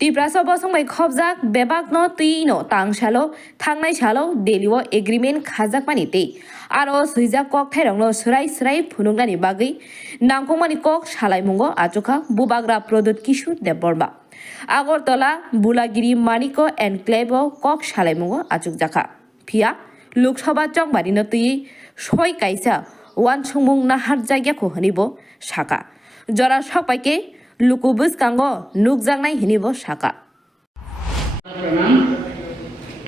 टिप्रासो बसंबाय खबजाक बेबाकनो तीनो तांसालो थांनाय सालो देलिओ एग्रीमेंट खाजाक मानिते आरो सैजा कक थाइरंनो सराय फुनुंनानि बागै नांगौमानि कक सालायमुंगो आचुका बुबाग्रा प्रदुत किशोर देबबर्मा आगरतला बुलागिरि मानिको एनक्लेव कक सालायमुंगो आचुक जाखा फिया लोकसभा चंबारिनो तुई सय काइसा वान सुंमुं नाहार जायगाखौ हनिबो साका जरा सकपाइके लुकुबुस कांगो नुकजांनाय हिनिबो साका प्रणाम।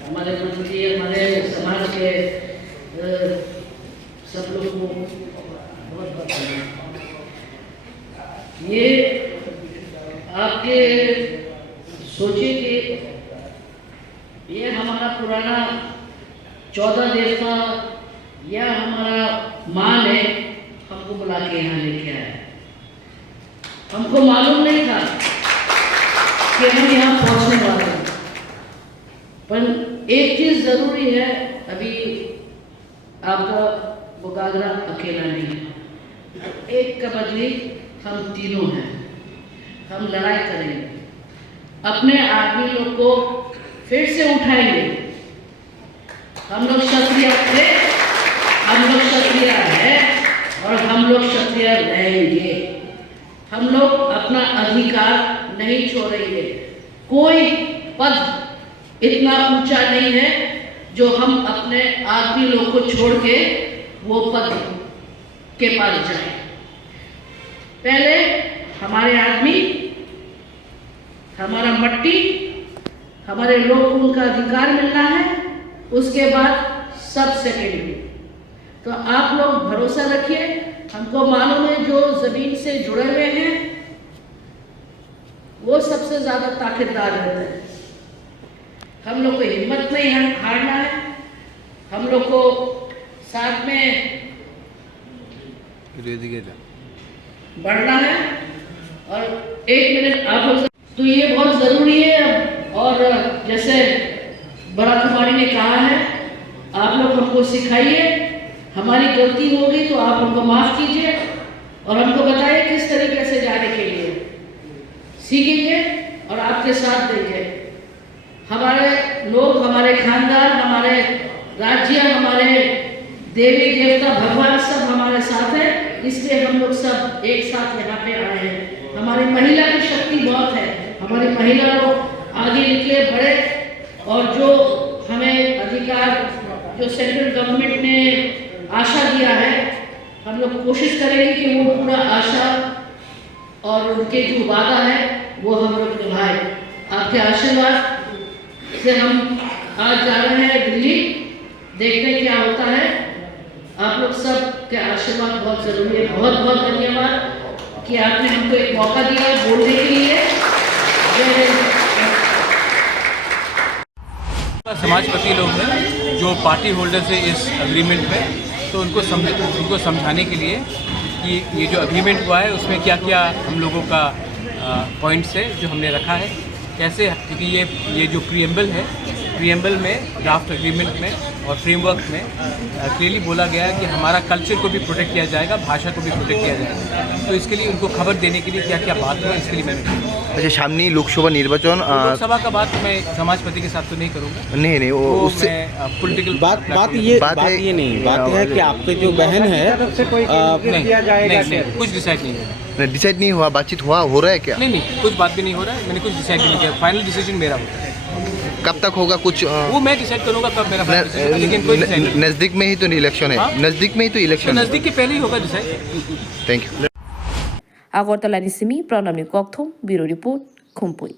हमारे मंत्री हमारे समाज के सब लोग को बहुत प्रणाम। ये आपके सोचिए कि ये हमारा पुराना 14 देश का यह हमारा मान है, हमको बुला के यहाँ लेके आया। हमको मालूम नहीं था कि हम यहाँ पहुँचने वाले हैं, पर एक चीज़ ज़रूरी है, अभी आपका बुगागरा अकेला नहीं है, एक का बदली हम तीनों हैं। हम लड़ाई करेंगे, अपने आदमी लोग को फिर से उठाएंगे। हम लोग क्षत्रिय थे, हम लोग क्षत्रिय हैं और हम लोग क्षत्रिय रहेंगे। हम लोग अपना अधिकार नहीं छोड़ेंगे। कोई पद इतना ऊंचा नहीं है जो हम अपने आदमी लोग को छोड़ के वो पद के पास जाएं। पहले हमारे आदमी, हमारा मट्टी, हमारे लोग को उनका अधिकार मिलना है, उसके बाद सब सेकेंडरी। तो आप लोग भरोसा रखिए, हमको मालूम है जो जमीन से जुड़े हुए हैं वो सबसे ज्यादा ताकतदार रहते हैं। हम लोग को हिम्मत नहीं हारना है, हम लोग को साथ में बढ़ना है। और एक मिनट आप लोग, तो ये बहुत जरूरी है। और जैसे बड़ा कुमारी ने कहा है, आप लोग हमको सिखाइए, हमारी गलती हो गई तो आप हमको माफ कीजिए और हमको बताइए किस तरीके से जाने के लिए सीखेंगे और आपके साथ देंगे। हमारे लोग, हमारे खानदान, हमारे राज्य, हमारे देवी देवता भगवान सब हमारे साथ है, इसलिए हम लोग सब एक साथ यहाँ पे आए हैं। हमारी महिला की शक्ति बहुत है, हमारी महिला लोग आगे निकले बढ़े और जो हमें अधिकार जो सेंट्रल गवर्नमेंट ने आशा दिया है, हम लोग कोशिश करेंगे कि वो पूरा आशा और उनके जो वादा है वो हम लोग निभाए। आपके आशीर्वाद से हम आज जा रहे हैं दिल्ली, देखते हैं क्या होता है। आप लोग सब के आशीर्वाद बहुत जरूरी है। बहुत बहुत धन्यवाद कि आपने हमको एक मौका दिया बोलने के लिए। समाजपति लोग हैं जो पार्टी होल्डर से इस एग्रीमेंट में, तो उनको समझाने के लिए कि ये जो एग्रीमेंट हुआ है उसमें क्या क्या हम लोगों का पॉइंट्स है जो हमने रखा है, कैसे, क्योंकि ये जो प्रीएम्बल में ड्राफ्ट एग्रीमेंट में और फ्रेमवर्क में क्लियरली बोला गया है कि हमारा कल्चर को भी प्रोटेक्ट किया जाएगा, भाषा को भी प्रोटेक्ट किया जाएगा। तो इसके लिए उनको खबर देने के लिए क्या क्या बात हुआ, इसके लिए मैंने अच्छा सामने लोकसभा निर्वाचन, लोकसभा का बात मैं समाजपति के साथ तो नहीं करूँगा। नहीं वो उससे पॉलिटिकल बात ये नहीं, बात है कि आपके जो बहन है नहीं, कुछ डिसाइड नहीं हुआ। डिसाइड नहीं हुआ, बातचीत हो रहा है क्या? नहीं, कुछ बात भी नहीं हो रहा है, मैंने कुछ डिसाइड नहीं किया। फाइनल डिसीजन मेरा होगा। कब तक होगा कुछ? वो मैं डिसाइड करूंगा कब मेरा फाइनल डिसीजन, लेकिन कोई डिसाइड नहीं। नजदीक में ही तो इलेक्शन है। नजदीक में ही तो इलेक्शन, नजदीक के पहले ही होगा डिसाइड। Thank you. आगरतला निसिमी प्रणबनि ककथं ब्यूरो रिपोर्ट खुम्पुई।